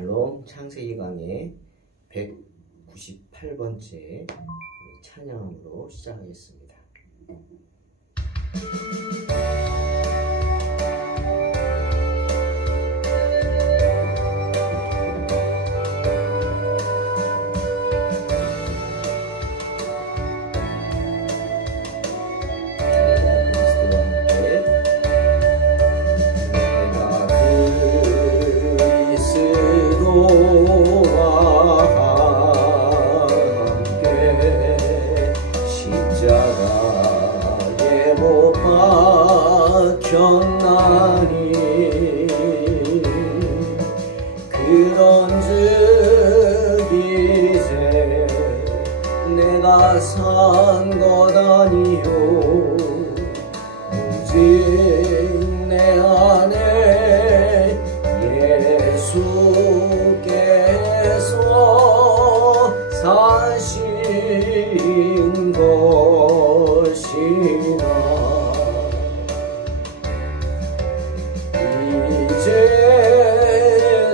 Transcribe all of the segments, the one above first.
샬롬. 창세기 강의 198번째 찬양으로 시작하겠습니다. 십자가에 못 박혔나니 그런즉 이제 내가 산 것 아니요 오직 내 안에 예수께서 사신 것이라. 이제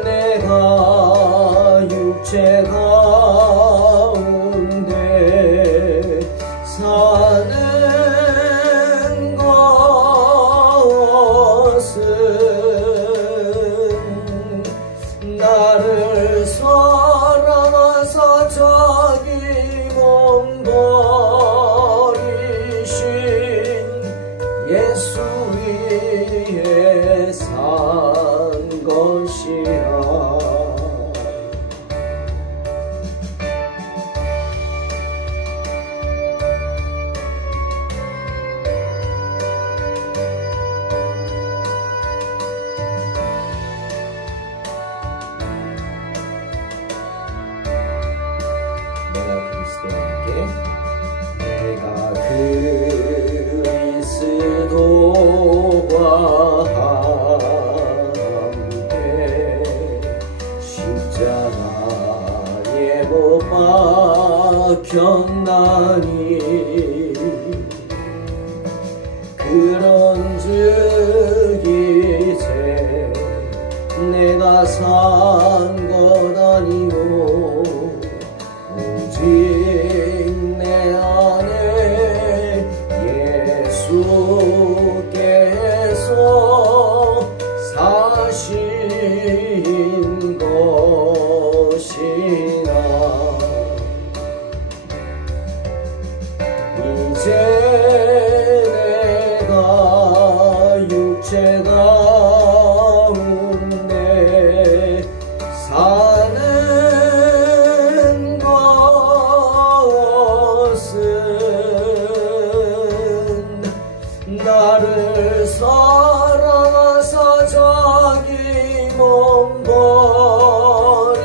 내가 육체 가운데 사는 것은 나를 사랑하사 자기 몸 버리신 예수 위에 산 것이라. 내가 그리스도와 함께 십자가에 못 박혔나니 그런즉 이제 내가 산 것 아니오 오직 내 안에 예수께서 사신 것이라. 이제 내가 육체 가운데 사는 것은 나를 사랑하사 자기 몸 버리신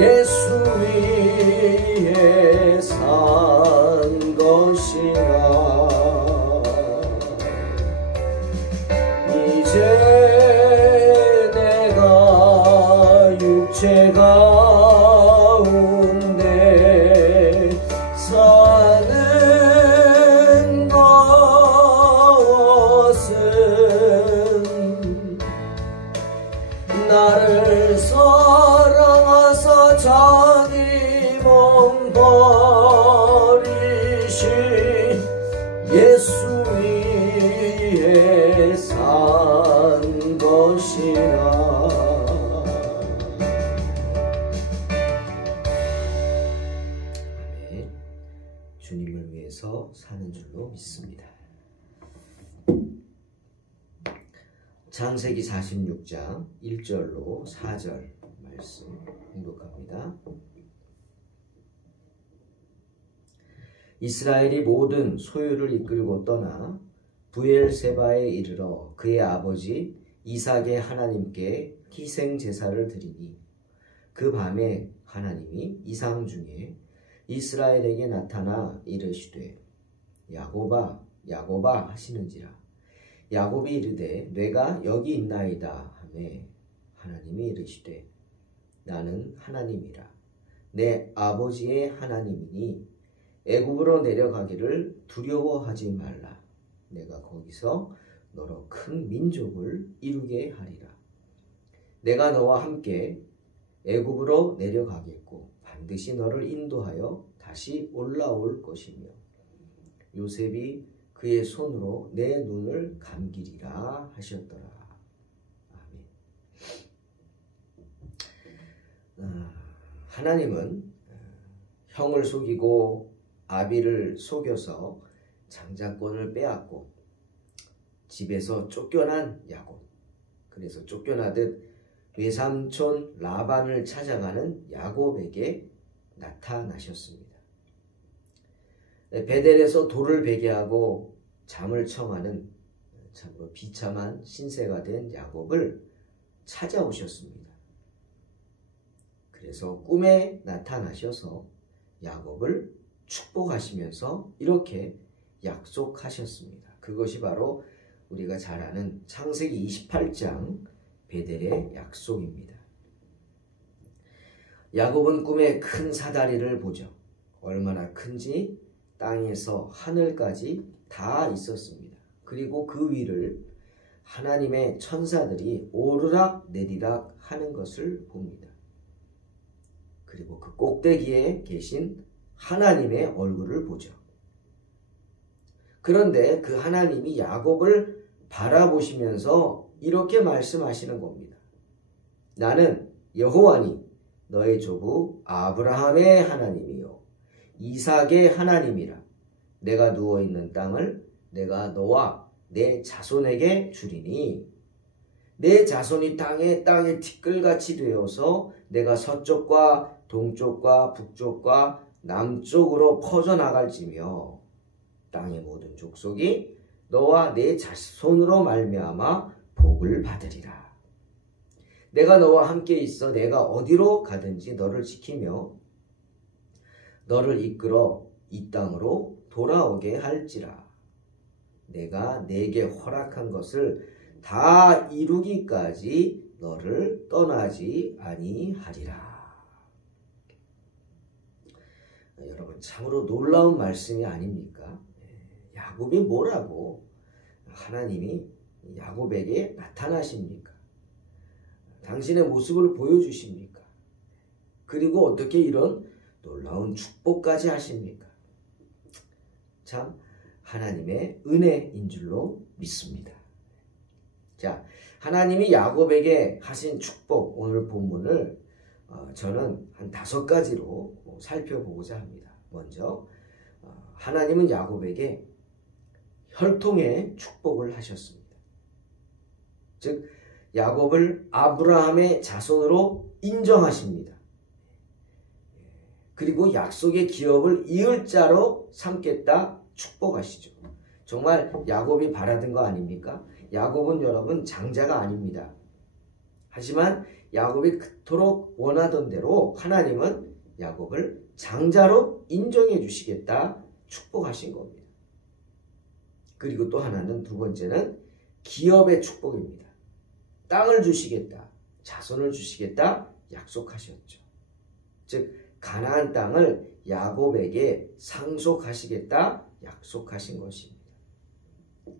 예수 위에 산 것이라. 이제 내가 육체 가운데 사는 것은 나를 사랑하사 자기 몸 버리신 예수 위에 산 것이라. 주님을 위해서 사는 줄로 믿습니다. 창세기 46장 1절로 4절 말씀 공독합니다. 이스라엘이 모든 소유를 이끌고 떠나 브엘세바에 이르러 그의 아버지 이삭의 하나님께 희생 제사를 드리니 그 밤에 하나님이 이상 중에 이스라엘에게 나타나 이르시되 야곱아 야곱아 하시는지라. 야곱이 이르되 내가 여기 있나이다 하매 하나님이 이르시되 나는 하나님이라. 내 아버지의 하나님이니 애굽으로 내려가기를 두려워하지 말라. 내가 거기서 너로 큰 민족을 이루게 하리라. 내가 너와 함께 애굽으로 내려가겠고 반드시 너를 인도하여 다시 올라올 것이며 요셉이 그의 손으로 내 눈을 감기리라 하셨더라. 아멘. 하나님은 형을 속이고 아비를 속여서 장자권을 빼앗고 집에서 쫓겨난 야곱, 그래서 쫓겨나듯 외삼촌 라반을 찾아가는 야곱에게 나타나셨습니다. 베델에서 돌을 베게 하고 잠을 청하는 참으로 비참한 신세가 된 야곱을 찾아오셨습니다. 그래서 꿈에 나타나셔서 야곱을 축복하시면서 이렇게 약속하셨습니다. 그것이 바로 우리가 잘 아는 창세기 28장 베델의 약속입니다. 야곱은 꿈에 큰 사다리를 보죠. 얼마나 큰지 땅에서 하늘까지 다 있었습니다. 그리고 그 위를 하나님의 천사들이 오르락 내리락 하는 것을 봅니다. 그리고 그 꼭대기에 계신 하나님의 얼굴을 보죠. 그런데 그 하나님이 야곱을 바라보시면서 이렇게 말씀하시는 겁니다. 나는 여호와니 너의 조부 아브라함의 하나님이요 이삭의 하나님이라. 내가 누워있는 땅을 내가 너와 내 자손에게 주리니 내 자손이 땅에 티끌같이 되어서 내가 서쪽과 동쪽과 북쪽과 남쪽으로 퍼져나갈지며 땅의 모든 족속이 너와 내 자손으로 말미암아 복을 받으리라. 내가 너와 함께 있어 내가 어디로 가든지 너를 지키며 너를 이끌어 이 땅으로 돌아오게 할지라. 내가 내게 허락한 것을 다 이루기까지 너를 떠나지 아니하리라. 여러분 참으로 놀라운 말씀이 아닙니까? 야곱이 뭐라고 하나님이 야곱에게 나타나십니까? 당신의 모습을 보여주십니까? 그리고 어떻게 이런 놀라운 축복까지 하십니까? 참 하나님의 은혜인 줄로 믿습니다. 자, 하나님이 야곱에게 하신 축복, 오늘 본문을 저는 한 5가지로 살펴보고자 합니다. 먼저 하나님은 야곱에게 혈통의 축복을 하셨습니다. 즉 야곱을 아브라함의 자손으로 인정하십니다. 그리고 약속의 기업을 이을 자로 삼겠다 축복하시죠. 정말 야곱이 바라던 거 아닙니까? 야곱은 여러분 장자가 아닙니다. 하지만 야곱이 그토록 원하던 대로 하나님은 야곱을 장자로 인정해 주시겠다 축복하신 겁니다. 그리고 또 하나는 두 번째는 기업의 축복입니다. 땅을 주시겠다, 자손을 주시겠다 약속하셨죠. 즉 가나안 땅을 야곱에게 상속하시겠다 약속하신 것입니다.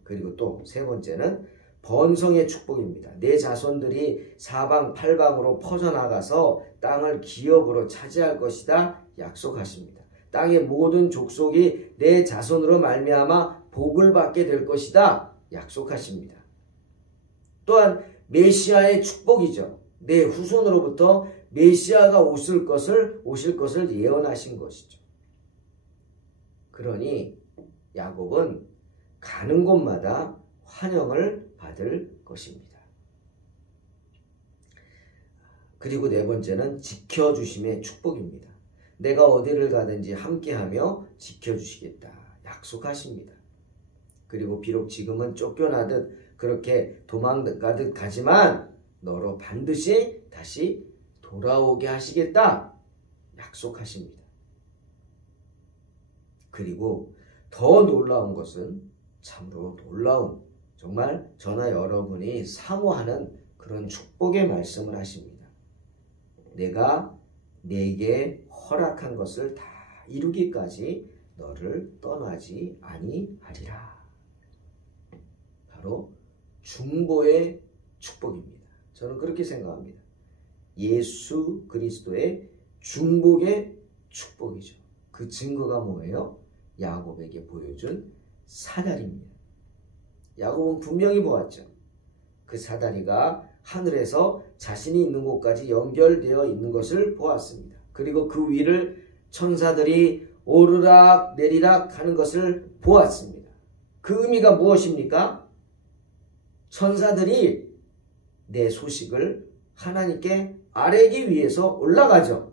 그리고 또 세 번째는 번성의 축복입니다. 내 자손들이 사방 팔방으로 퍼져나가서 땅을 기업으로 차지할 것이다 약속하십니다. 땅의 모든 족속이 내 자손으로 말미암아 복을 받게 될 것이다 약속하십니다. 또한 메시아의 축복이죠. 내 후손으로부터 메시아가 오실 것을 예언하신 것이죠. 그러니 야곱은 가는 곳마다 환영을 받을 것입니다. 그리고 네 번째는 지켜주심의 축복입니다. 내가 어디를 가든지 함께하며 지켜주시겠다 약속하십니다. 그리고 비록 지금은 쫓겨나듯 그렇게 도망가듯 가지만 너로 반드시 다시 돌아오게 하시겠다 약속하십니다. 그리고 더 놀라운 것은 참으로 놀라운 정말 저나 여러분이 사모하는 그런 축복의 말씀을 하십니다. 내가 내게 허락한 것을 다 이루기까지 너를 떠나지 아니하리라. 바로 중보의 축복입니다. 저는 그렇게 생각합니다. 예수 그리스도의 중복의 축복이죠. 그 증거가 뭐예요? 야곱에게 보여준 사다리입니다. 야곱은 분명히 보았죠. 그 사다리가 하늘에서 자신이 있는 곳까지 연결되어 있는 것을 보았습니다. 그리고 그 위를 천사들이 오르락 내리락 하는 것을 보았습니다. 그 의미가 무엇입니까? 천사들이 내 소식을 하나님께 아뢰기 위해서 올라가죠.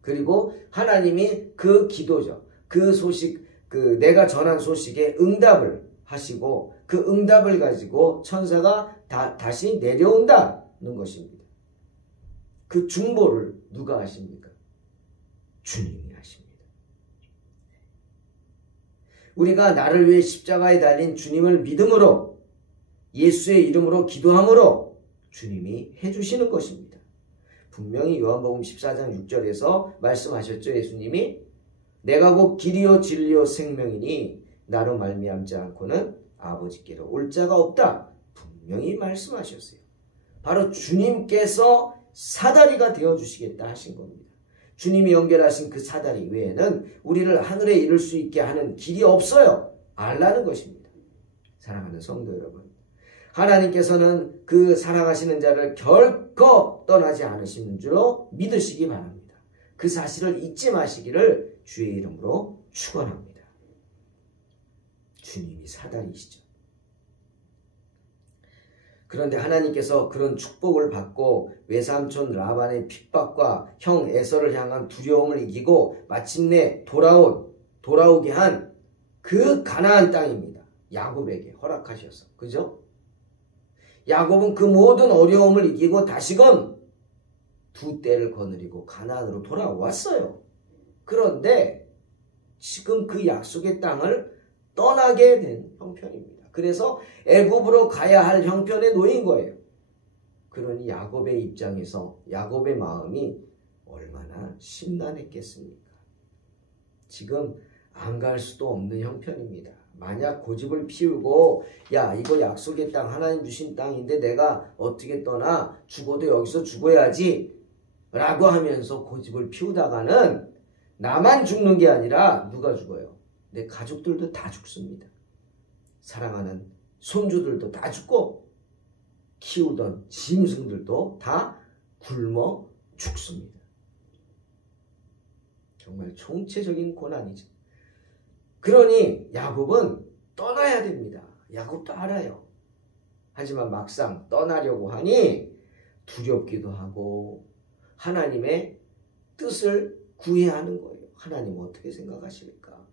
그리고 하나님이 그 기도죠. 그 소식, 내가 전한 소식에 응답을 하시고 그 응답을 가지고 천사가 다시 내려온다는 것입니다. 그 중보를 누가 하십니까? 주님이 하십니다. 우리가 나를 위해 십자가에 달린 주님을 믿음으로 예수의 이름으로 기도함으로 주님이 해주시는 것입니다. 분명히 요한복음 14장 6절에서 말씀하셨죠. 예수님이 내가 곧 길이요 진리요 생명이니 나로 말미암지 않고는 아버지께로 올 자가 없다. 분명히 말씀하셨어요. 바로 주님께서 사다리가 되어주시겠다 하신 겁니다. 주님이 연결하신 그 사다리 외에는 우리를 하늘에 이룰 수 있게 하는 길이 없어요. 알라는 것입니다. 사랑하는 성도 여러분, 하나님께서는 그 사랑하시는 자를 결코 떠나지 않으시는 줄로 믿으시기 바랍니다. 그 사실을 잊지 마시기를 주의 이름으로 축원합니다. 주님이 사다리시죠. 그런데 하나님께서 그런 축복을 받고 외삼촌 라반의 핍박과 형 에서를 향한 두려움을 이기고 마침내 돌아오게 한 그 가나안 땅입니다. 야곱에게 허락하셔서. 그죠? 야곱은 그 모든 어려움을 이기고 다시금 두 떼를 거느리고 가나안으로 돌아왔어요. 그런데 지금 그 약속의 땅을 떠나게 된 형편입니다. 그래서 애굽으로 가야 할 형편에 놓인 거예요. 그러니 야곱의 입장에서 야곱의 마음이 얼마나 심란했겠습니까? 지금 안 갈 수도 없는 형편입니다. 만약 고집을 피우고 야 이거 약속의 땅 하나님 주신 땅인데 내가 어떻게 떠나 죽어도 여기서 죽어야지 라고 하면서 고집을 피우다가는 나만 죽는 게 아니라 누가 죽어요? 내 가족들도 다 죽습니다. 사랑하는 손주들도 다 죽고 키우던 짐승들도 다 굶어 죽습니다. 정말 총체적인 고난이죠. 그러니 야곱은 떠나야 됩니다. 야곱도 알아요. 하지만 막상 떠나려고 하니 두렵기도 하고 하나님의 뜻을 구해야 하는 거예요. 하나님 어떻게 생각하실까?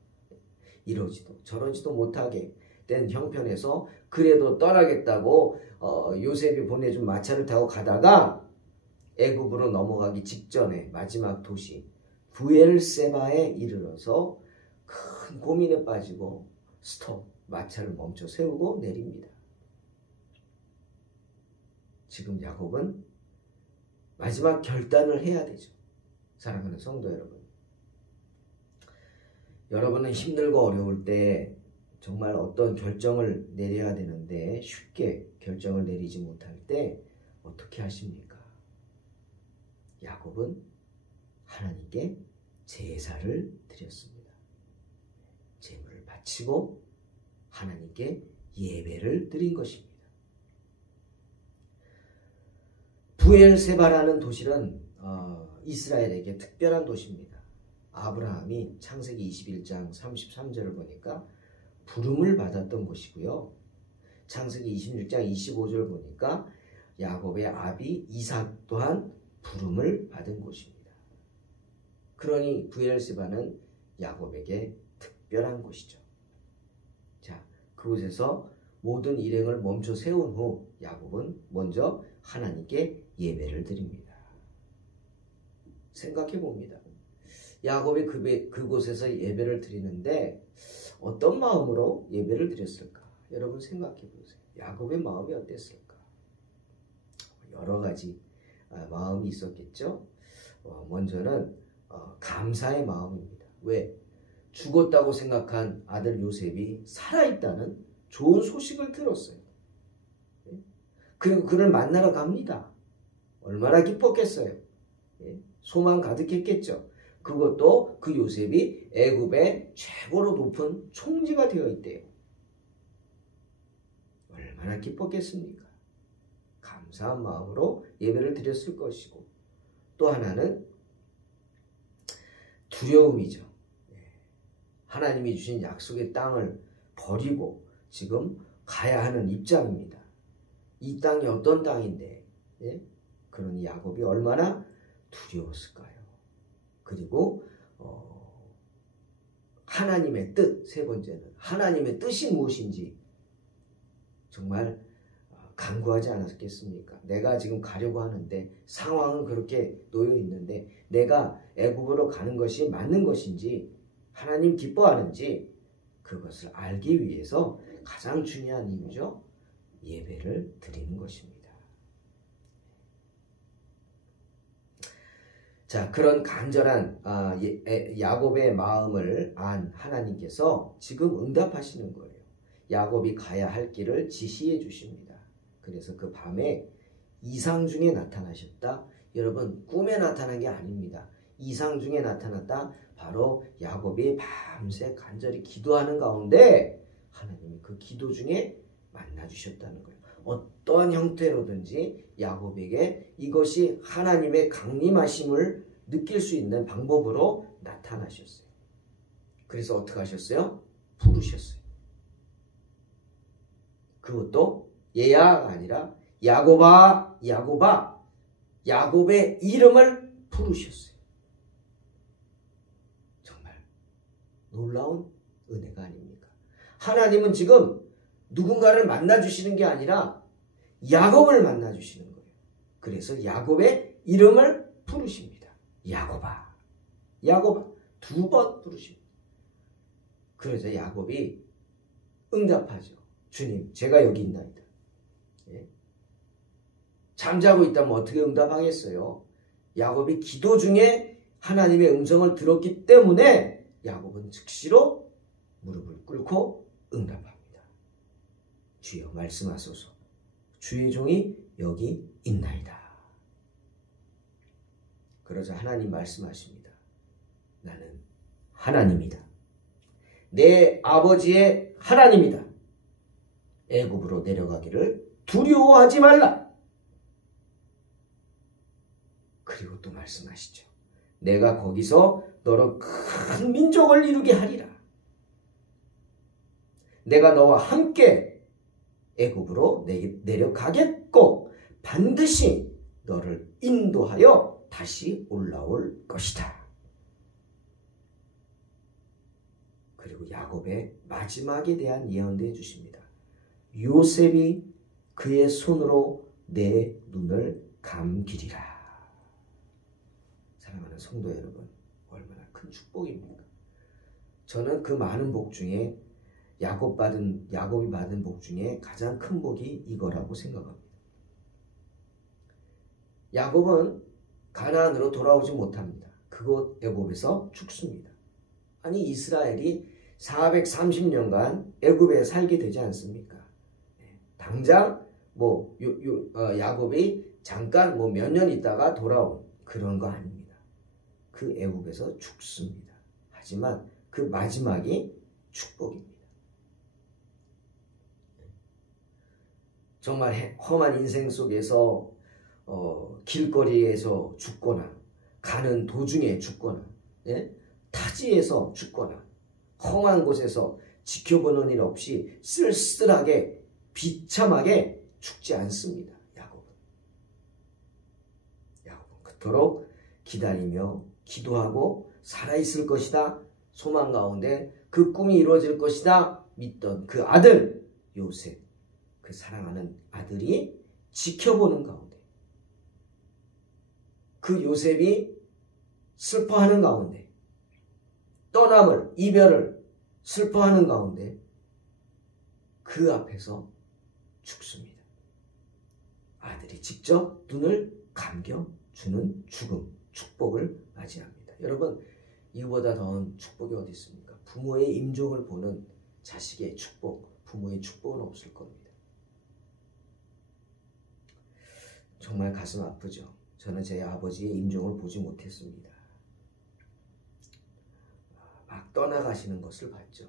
이러지도 저러지도 못하게 된 형편에서 그래도 떠나겠다고 요셉이 보내준 마차를 타고 가다가 애굽으로 넘어가기 직전에 마지막 도시 브엘세바에 이르러서 큰 고민에 빠지고 마차를 멈춰 세우고 내립니다. 지금 야곱은 마지막 결단을 해야 되죠. 사랑하는 성도 여러분, 여러분은 힘들고 어려울 때 정말 어떤 결정을 내려야 되는데 쉽게 결정을 내리지 못할 때 어떻게 하십니까? 야곱은 하나님께 제사를 드렸습니다. 제물을 바치고 하나님께 예배를 드린 것입니다. 브엘세바라는 도시는 이스라엘에게 특별한 도시입니다. 아브라함이 창세기 21장 33절을 보니까 부름을 받았던 곳이고요. 창세기 26장 25절 보니까 야곱의 아비 이삭 또한 부름을 받은 곳입니다. 그러니 브엘세바는 야곱에게 특별한 곳이죠. 자, 그곳에서 모든 일행을 멈춰 세운 후 야곱은 먼저 하나님께 예배를 드립니다. 생각해 봅니다. 야곱이 그곳에서 예배를 드리는데 어떤 마음으로 예배를 드렸을까? 여러분 생각해 보세요. 야곱의 마음이 어땠을까? 여러 가지 마음이 있었겠죠. 먼저는 감사의 마음입니다. 왜? 죽었다고 생각한 아들 요셉이 살아있다는 좋은 소식을 들었어요. 그리고 그를 만나러 갑니다. 얼마나 기뻤겠어요. 예? 소망 가득했겠죠. 그것도 그 요셉이 애굽의 최고로 높은 총지가 되어 있대요. 얼마나 기뻤겠습니까? 감사한 마음으로 예배를 드렸을 것이고, 또 하나는 두려움이죠. 하나님이 주신 약속의 땅을 버리고 지금 가야 하는 입장입니다. 이 땅이 어떤 땅인데, 예? 그러니 야곱이 얼마나 두려웠을까요? 그리고 하나님의 뜻, 세 번째는 하나님의 뜻이 무엇인지 정말 간구하지 않았겠습니까? 내가 지금 가려고 하는데 상황은 그렇게 놓여 있는데 내가 애굽으로 가는 것이 맞는 것인지 하나님 기뻐하는지 그것을 알기 위해서 가장 중요한 이유죠. 예배를 드리는 것입니다. 자, 그런 간절한 야곱의 마음을 안 하나님께서 지금 응답하시는 거예요. 야곱이 가야 할 길을 지시해 주십니다. 그래서 그 밤에 이상 중에 나타나셨다. 여러분, 꿈에 나타난 게 아닙니다. 이상 중에 나타났다. 바로 야곱이 밤새 간절히 기도하는 가운데 하나님이 그 기도 중에 만나주셨다는 거예요. 어떠한 형태로든지 야곱에게 이것이 하나님의 강림하심을 느낄 수 있는 방법으로 나타나셨어요. 그래서 어떻게 하셨어요? 부르셨어요. 그것도 얘야가 아니라 야곱아, 야곱아, 야곱의 이름을 부르셨어요. 정말 놀라운 은혜가 아닙니까? 하나님은 지금 누군가를 만나주시는 게 아니라 야곱을 만나주시는 거예요. 그래서 야곱의 이름을 부르십니다. 야곱아, 야곱아, 2번 부르십니다. 그러자 야곱이 응답하죠. 주님, 제가 여기 있나이다. 예? 잠자고 있다면 어떻게 응답하겠어요? 야곱이 기도 중에 하나님의 음성을 들었기 때문에 야곱은 즉시로 무릎을 꿇고 응답합니다. 주여 말씀하소서. 주의 종이 여기 있나이다. 그러자 하나님 말씀하십니다. 나는 하나님이다. 내 아버지의 하나님이다. 애굽으로 내려가기를 두려워하지 말라. 그리고 또 말씀하시죠. 내가 거기서 너로 큰 민족을 이루게 하리라. 내가 너와 함께 애굽으로 내려가겠고 반드시 너를 인도하여 다시 올라올 것이다. 그리고 야곱의 마지막에 대한 예언도 해주십니다. 요셉이 그의 손으로 내 눈을 감기리라. 사랑하는 성도 여러분, 얼마나 큰 축복입니까? 저는 그 많은 복 중에 야곱이 받은 복 중에 가장 큰 복이 이거라고 생각합니다. 야곱은 가나안으로 돌아오지 못합니다. 그곳 애굽에서 죽습니다. 아니, 이스라엘이 430년간 애굽에 살게 되지 않습니까? 당장 야곱이 잠깐 몇 년 있다가 돌아온 그런 거 아닙니다. 그 애굽에서 죽습니다. 하지만 그 마지막이 축복입니다. 정말 험한 인생 속에서 길거리에서 죽거나 가는 도중에 죽거나 타지에서 죽거나 험한 곳에서 지켜보는 일 없이 쓸쓸하게 비참하게 죽지 않습니다. 야곱은 그토록 기다리며 기도하고 살아있을 것이다. 소망 가운데 그 꿈이 이루어질 것이다. 믿던 그 아들 요셉, 그 사랑하는 아들이 지켜보는 가운데, 그 요셉이 슬퍼하는 가운데, 떠남을, 이별을 슬퍼하는 가운데 그 앞에서 죽습니다. 아들이 직접 눈을 감겨주는 죽음, 축복을 맞이합니다. 여러분, 이보다 더한 축복이 어디 있습니까? 부모의 임종을 보는 자식의 축복, 부모의 축복은 없을 겁니다. 정말 가슴 아프죠. 저는 제 아버지의 임종을 보지 못했습니다. 막 떠나가시는 것을 봤죠.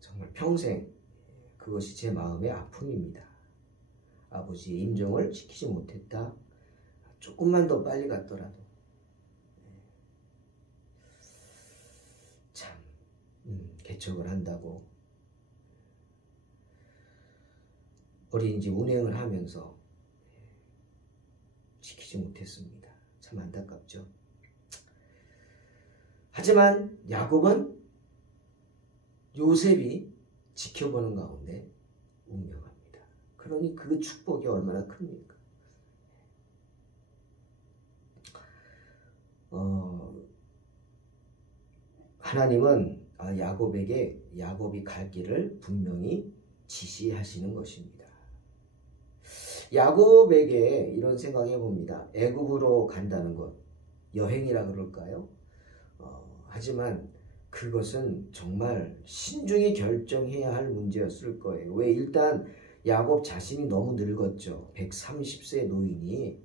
정말 평생 그것이 제 마음의 아픔입니다. 아버지의 임종을 지키지 못했다. 조금만 더 빨리 갔더라도 참 개척을 한다고 어린이집 운행을 하면서 지키지 못했습니다. 참 안타깝죠. 하지만 야곱은 요셉이 지켜보는 가운데 운명합니다. 그러니 그 축복이 얼마나 큽니까? 하나님은 야곱이 갈 길을 분명히 지시하시는 것입니다. 야곱에게 이런 생각해 봅니다. 애굽으로 간다는 것, 여행이라 그럴까요? 하지만 그것은 정말 신중히 결정해야 할 문제였을 거예요. 왜? 일단 야곱 자신이 너무 늙었죠. 130세 노인이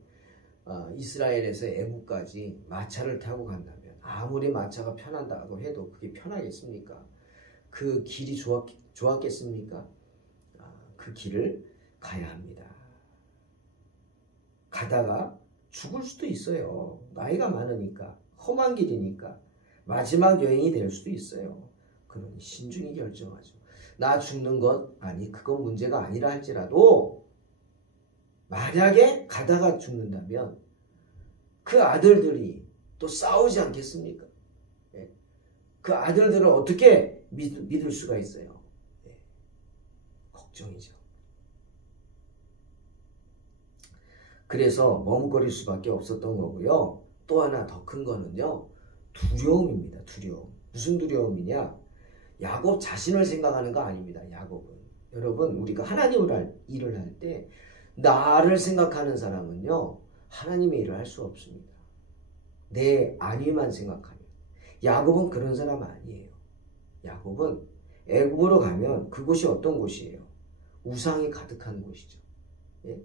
이스라엘에서 애굽까지 마차를 타고 간다면 아무리 마차가 편하다고 해도 그게 편하겠습니까? 그 길이 좋았겠습니까? 그 길을 가야 합니다. 가다가 죽을 수도 있어요. 나이가 많으니까, 험한 길이니까 마지막 여행이 될 수도 있어요. 그러니 신중히 결정하죠. 나 죽는 것 아니 그건 문제가 아니라 할지라도 만약에 가다가 죽는다면 그 아들들이 또 싸우지 않겠습니까? 그 아들들을 어떻게 믿을 수가 있어요? 걱정이죠. 그래서 머뭇거릴 수밖에 없었던 거고요. 또 하나 더 큰 거는요. 두려움입니다. 두려움. 무슨 두려움이냐? 야곱 자신을 생각하는 거 아닙니다. 야곱은. 여러분 우리가 하나님을 일을 할 때 나를 생각하는 사람은요. 하나님의 일을 할 수 없습니다. 내 안위만 생각하면. 야곱은 그런 사람 아니에요. 야곱은 애굽으로 가면 그곳이 어떤 곳이에요? 우상이 가득한 곳이죠. 예?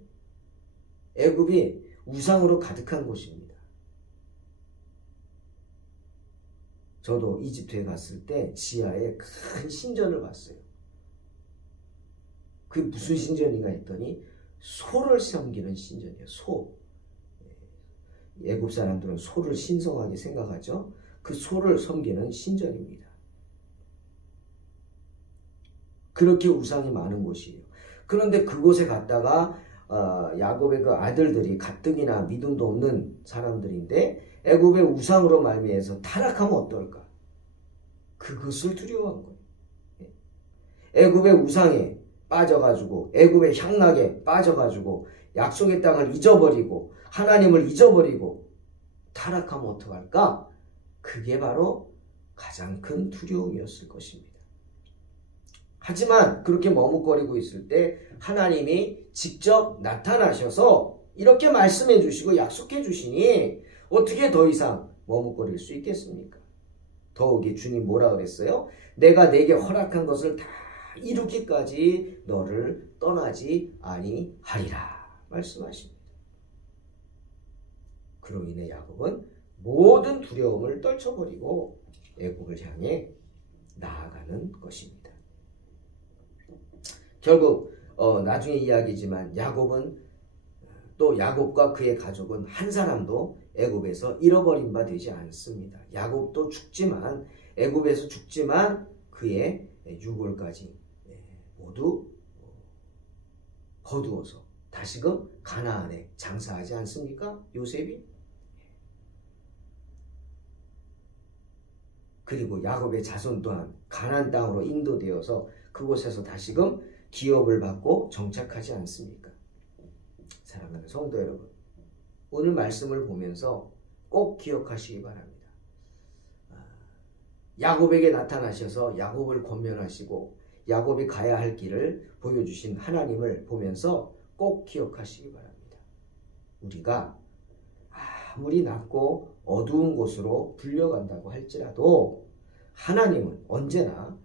애굽이 우상으로 가득한 곳입니다. 저도 이집트에 갔을 때 지하에 큰 신전을 봤어요. 그 무슨 신전인가 했더니 소를 섬기는 신전이에요. 소. 애굽 사람들은 소를 신성하게 생각하죠. 그 소를 섬기는 신전입니다. 그렇게 우상이 많은 곳이에요. 그런데 그곳에 갔다가 야곱의 그 아들들이 가뜩이나 믿음도 없는 사람들인데 애굽의 우상으로 말미에서 타락하면 어떨까? 그것을 두려워한 거예요. 애굽의 우상에 빠져가지고 애굽의 향락에 빠져가지고 약속의 땅을 잊어버리고 하나님을 잊어버리고 타락하면 어떡할까? 그게 바로 가장 큰 두려움이었을 것입니다. 하지만 그렇게 머뭇거리고 있을 때 하나님이 직접 나타나셔서 이렇게 말씀해 주시고 약속해 주시니 어떻게 더 이상 머뭇거릴 수 있겠습니까? 더욱이 주님 뭐라 그랬어요? 내가 내게 허락한 것을 다 이루기까지 너를 떠나지 아니하리라 말씀하십니다. 그로 인해 야곱은 모든 두려움을 떨쳐버리고 애굽을 향해 나아가는 것입니다. 결국 나중에 이야기지만 야곱은 또 야곱과 그의 가족은 한 사람도 애굽에서 잃어버린 바 되지 않습니다. 야곱도 죽지만 애굽에서 죽지만 그의 유골까지 모두 거두어서 다시금 가나안에 장사하지 않습니까? 요셉이. 그리고 야곱의 자손 또한 가나안 땅으로 인도되어서 그곳에서 다시금 기업을 받고 정착하지 않습니까? 사랑하는 성도 여러분, 오늘 말씀을 보면서 꼭 기억하시기 바랍니다. 야곱에게 나타나셔서 야곱을 권면하시고 야곱이 가야 할 길을 보여주신 하나님을 보면서 꼭 기억하시기 바랍니다. 우리가 아무리 낮고 어두운 곳으로 불려간다고 할지라도 하나님은 언제나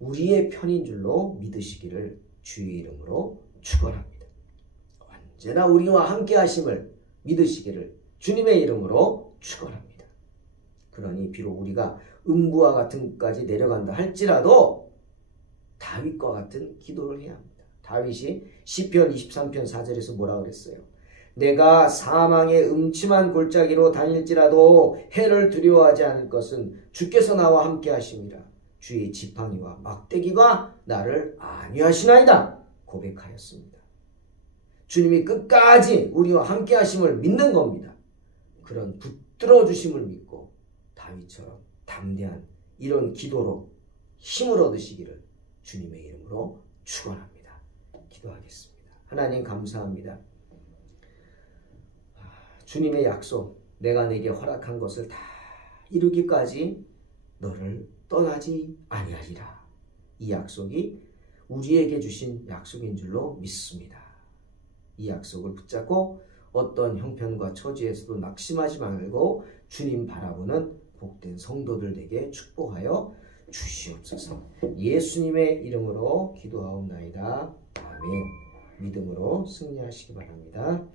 우리의 편인 줄로 믿으시기를 주의 이름으로 축원합니다. 언제나 우리와 함께 하심을 믿으시기를 주님의 이름으로 축원합니다. 그러니 비록 우리가 음부와 같은 곳까지 내려간다 할지라도 다윗과 같은 기도를 해야 합니다. 다윗이 시편 23편 4절에서 뭐라 그랬어요? 내가 사망의 음침한 골짜기로 다닐지라도 해를 두려워하지 않을 것은 주께서 나와 함께 하심이라. 주의 지팡이와 막대기가 나를 안위하시나이다 고백하였습니다. 주님이 끝까지 우리와 함께 하심을 믿는 겁니다. 그런 붙들어 주심을 믿고 다윗처럼 담대한 이런 기도로 힘을 얻으시기를 주님의 이름으로 축원합니다. 기도하겠습니다. 하나님 감사합니다. 주님의 약속, 내가 내게 허락한 것을 다 이루기까지 너를 떠나지 아니하리라. 이 약속이 우리에게 주신 약속인 줄로 믿습니다. 이 약속을 붙잡고 어떤 형편과 처지에서도 낙심하지 말고 주님 바라보는 복된 성도들 되게 축복하여 주시옵소서. 예수님의 이름으로 기도하옵나이다. 아멘. 믿음으로 승리하시기 바랍니다.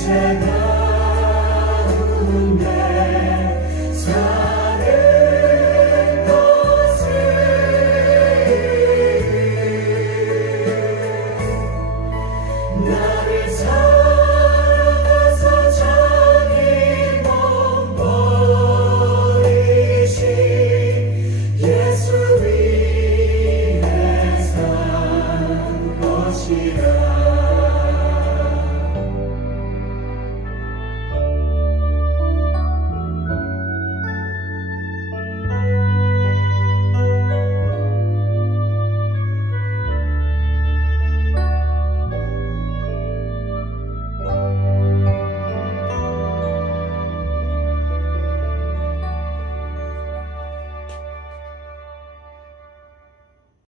이제 내가